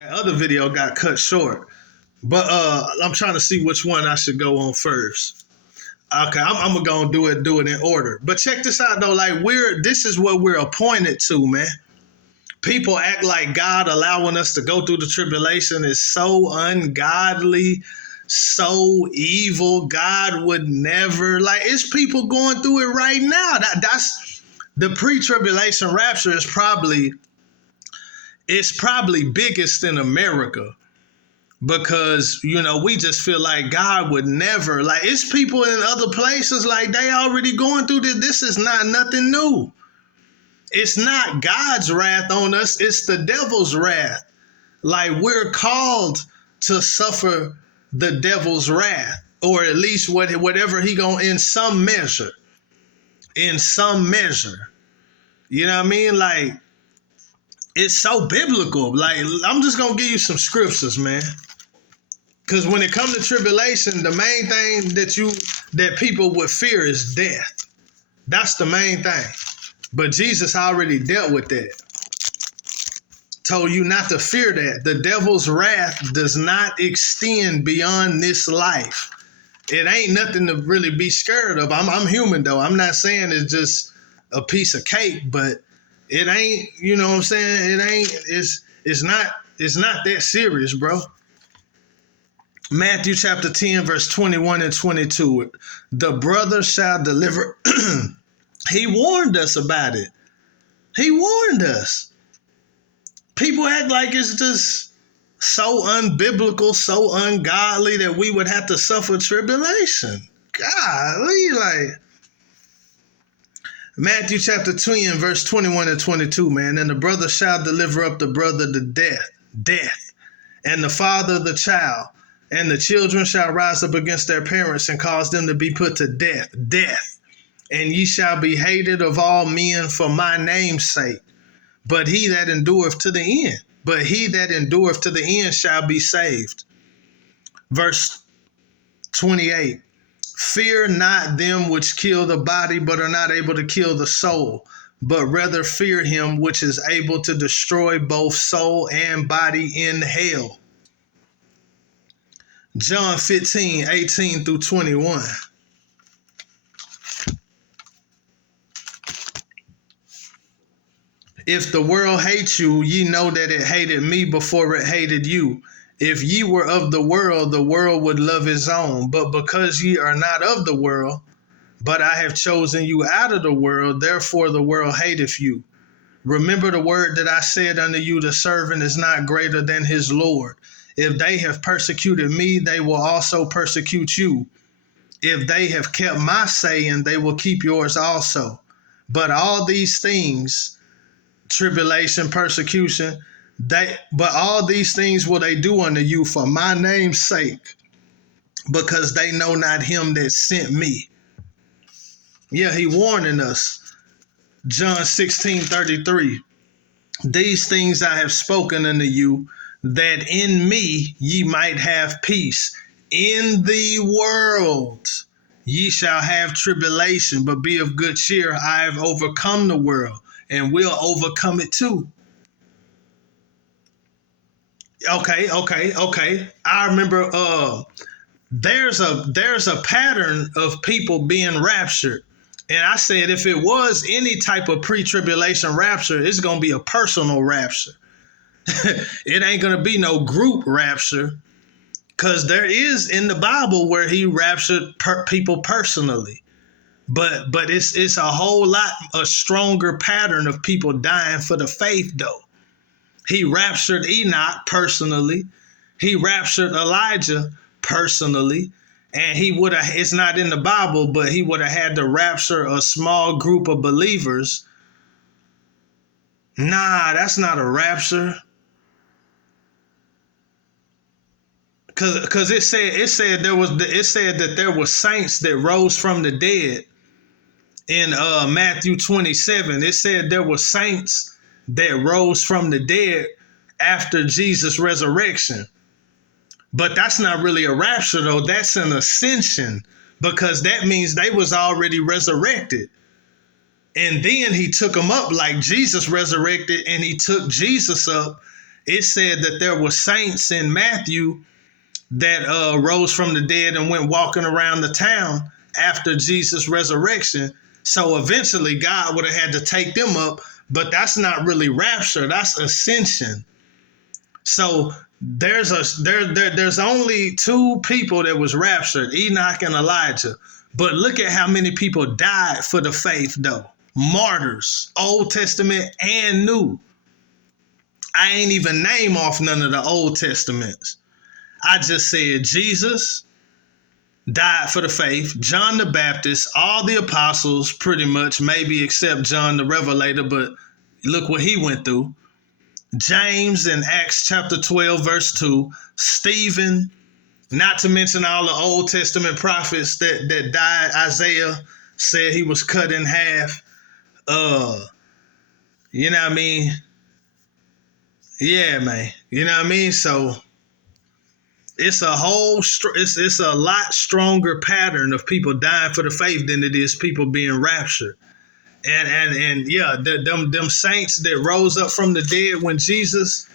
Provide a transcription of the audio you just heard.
That other video got cut short, but I'm trying to see which one I should go on first. Okay, I'm gonna go and do it in order. But check this out though, like this is what we're appointed to, man. People act like God allowing us to go through the tribulation is so ungodly, so evil. God would never, like, it's people going through it right now. That's the pre-tribulation rapture is probably biggest in America because we just feel like God would never, like, it's people in other places like they already going through this. This is not nothing new. It's not God's wrath on us, it's the devil's wrath. Like, we're called to suffer the devil's wrath, or at least whatever he gonna, in some measure. You know what I mean? Like, it's so biblical. Like, I'm just gonna give you some scriptures, man. Because when it comes to tribulation, the main thing that people would fear is death. That's the main thing. But Jesus already dealt with that. Told you not to fear that. The devil's wrath does not extend beyond this life. It ain't nothing to really be scared of. I'm human though. I'm not saying it's just a piece of cake, but it ain't, you know what I'm saying? It's not that serious, bro. Matthew chapter 10, verse 21 and 22. The brother shall deliver. He warned us about it. He warned us. People act like it's just so unbiblical, so ungodly that we would have to suffer tribulation. Golly, like Matthew chapter 10, verse 21 and 22, man. And the brother shall deliver up the brother to death, and the father the child. And the children shall rise up against their parents and cause them to be put to death. And ye shall be hated of all men for my name's sake. But he that endureth to the end shall be saved. Verse 28. Fear not them which kill the body, but are not able to kill the soul, but rather fear him which is able to destroy both soul and body in hell. John 15, 18 through 21. If the world hates you, ye know that it hated me before it hated you. If ye were of the world would love his own. But because ye are not of the world, but I have chosen you out of the world, therefore the world hateth you. Remember the word that I said unto you, the servant is not greater than his Lord. If they have persecuted me, they will also persecute you. If they have kept my saying, they will keep yours also. But all these things, tribulation, persecution, but all these things will they do unto you for my name's sake, because they know not him that sent me. Yeah, he warning us. John 16:33. These things I have spoken unto you, that in me ye might have peace. In the world ye shall have tribulation, but be of good cheer. I have overcome the world, and will overcome it too. Okay. I remember there's a pattern of people being raptured. And I said if it was any type of pre-tribulation rapture, it's going to be a personal rapture. It ain't going to be no group rapture, because there is in the Bible where he raptured people personally. But it's a whole lot, a stronger pattern of people dying for the faith, though. He raptured Enoch personally. He raptured Elijah personally. And he would have, it's not in the Bible, but he would have had to rapture a small group of believers. Nah, that's not a rapture. Cause it said that there were saints that rose from the dead. In Matthew 27, it said there were saints that rose from the dead after Jesus' resurrection. But that's not really a rapture, though. That's an ascension, because that means they was already resurrected. And then he took them up like Jesus resurrected, and he took Jesus up it said that there were saints in Matthew that rose from the dead and went walking around the town after Jesus' resurrection. So eventually God would have had to take them up, but that's not really rapture, that's ascension. So there's only two people that was raptured, Enoch and Elijah. But look at how many people died for the faith though. Martyrs, Old Testament and New. I ain't even name off none of the Old Testaments. I just said Jesus died for the faith, John the Baptist, all the apostles pretty much, maybe except John the Revelator, but look what he went through. James in Acts chapter 12, verse 2, Stephen, not to mention all the Old Testament prophets that died. Isaiah said he was cut in half. You know what I mean? Yeah, man. You know what I mean? So it's it's a lot stronger pattern of people dying for the faith than it is people being raptured. And yeah, them saints that rose up from the dead when Jesus